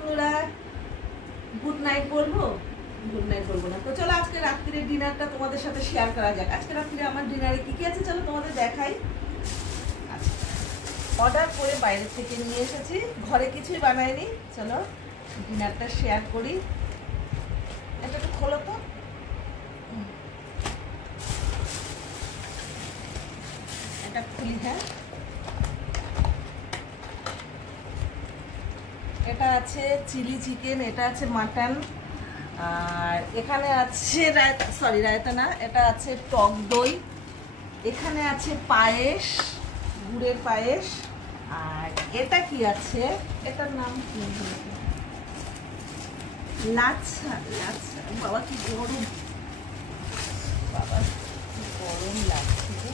বন্ধুরা, good night বলবো? Good night বলবো না। তো চলো আজকে রাত্রির ডিনারটা তোমাদের সাথে শেয়ার করা যাক। আজকে রাত্রিরে আমার ডিনারে কি কি আছে চলো তোমাদের দেখাই। অর্ডার করে বাইরে থেকে নিয়ে এসেছি, ঘরে কিছুই বানাইনি। চলো ডিনারটা শেয়ার করি। এটা একটু খোলো তো। এটা খুলি। হ্যাঁ, এটা আছে চিলি চিকেন, এটা আছে মাটন, আর এখানে আছে রায়তা, সরি রায়তা না, এটা আছে টক দই, এখানে আছে পায়েস, গুড়ের পায়েস, আর এটা কি আছে, এটার নাম কি? লাচ্ছা। লাচ্ছা বাবা কি গরম, বাবা কি গরম লাগছে।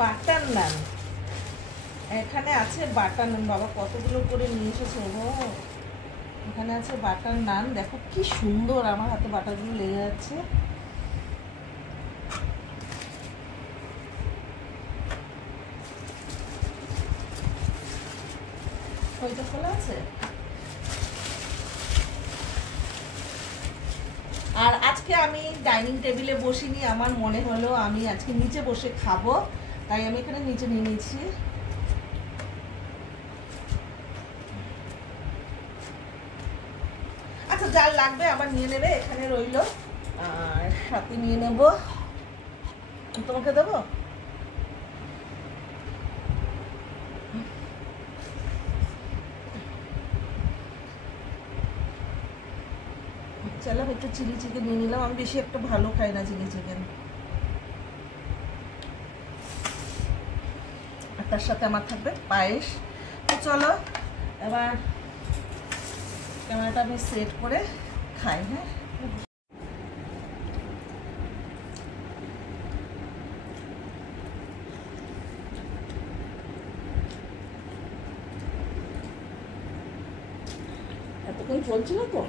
বাটার নান, এখানে আছে বাটার নান। বাবা কতগুলো করে নিয়ে এসেছে গো। এখানে আছে বাটার নান, দেখো কি সুন্দর, আমার হাতে বাটারগুলো লেগে যাচ্ছে। ওইটা খোলা আছে। আর আজকে আমি ডাইনিং টেবিলে বসিনি, আমার মনে হলো আমি আজকে নিচে বসে খাবো, তাই আমি এখানে নিচে নিয়ে নিয়েছি। আচ্ছা, যার লাগবে আবার নিয়ে নেবে, এখানে রইলো। আর সাথে নিয়ে নেব, তোমাকে দেবো। চলো একটু চিলি চিকেন নিয়ে নিলাম, আমি বেশি একটা ভালো খাই না চিলি চিকেন। আর তার সাথে আমার থাকবে পায়েস। তো চলো এবার ক্যামেরাটা আমি সেট করে খাই। হ্যাঁ, এতক্ষণ চলছিল তো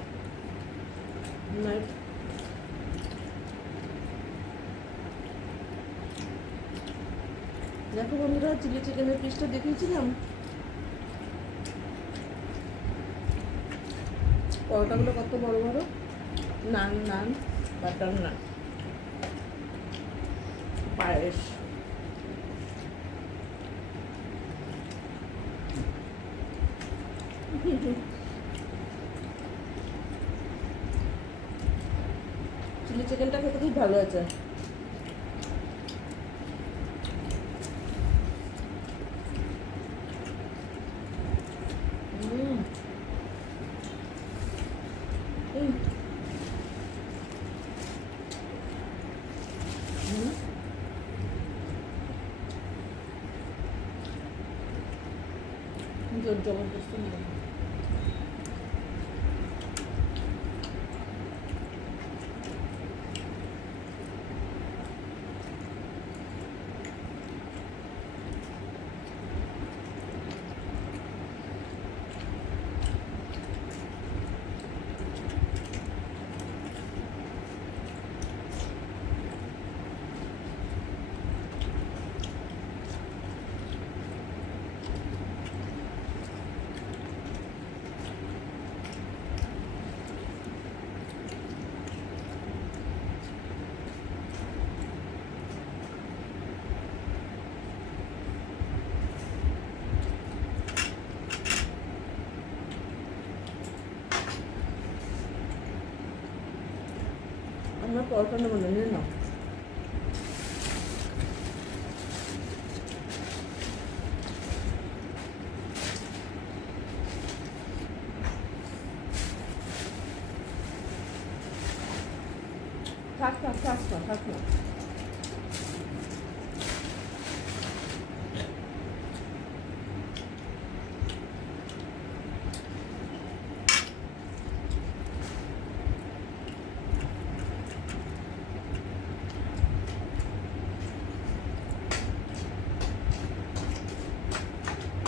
দেখো বন্ধুরা, চিলি চিকেনের পিসটা দেখিয়েছিলাম, পরোটাগুলো কত বড় বড়, নান নান, বাটার নান, পায়েস। চিলি চিকেনটা খেতে খুব ভালো আছে। জবরদস্তি আমরা পরোটা নেবো না, নিয়ে নাও। থাক থাক থাক থাক থাক না।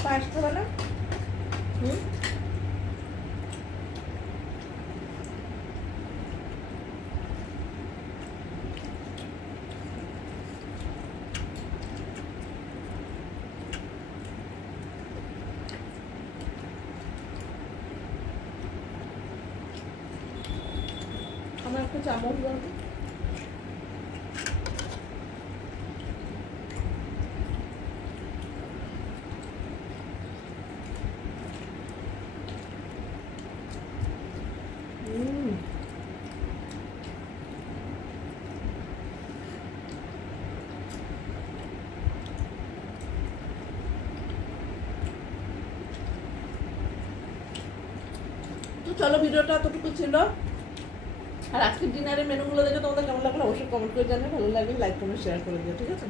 পায়েস খাবে না? একটা চামচ দাও তো। তো চলো, ভিডিওটা এতটুকু ছিল। আর আজকের ডিনারের মেনুগুলো দেখে তোমাদের কেমন লাগলো অবশ্যই কমেন্ট করে জানিয়ে, ভালো লাগলে লাইক কমেন্ট শেয়ার করে দিও, ঠিক আছে?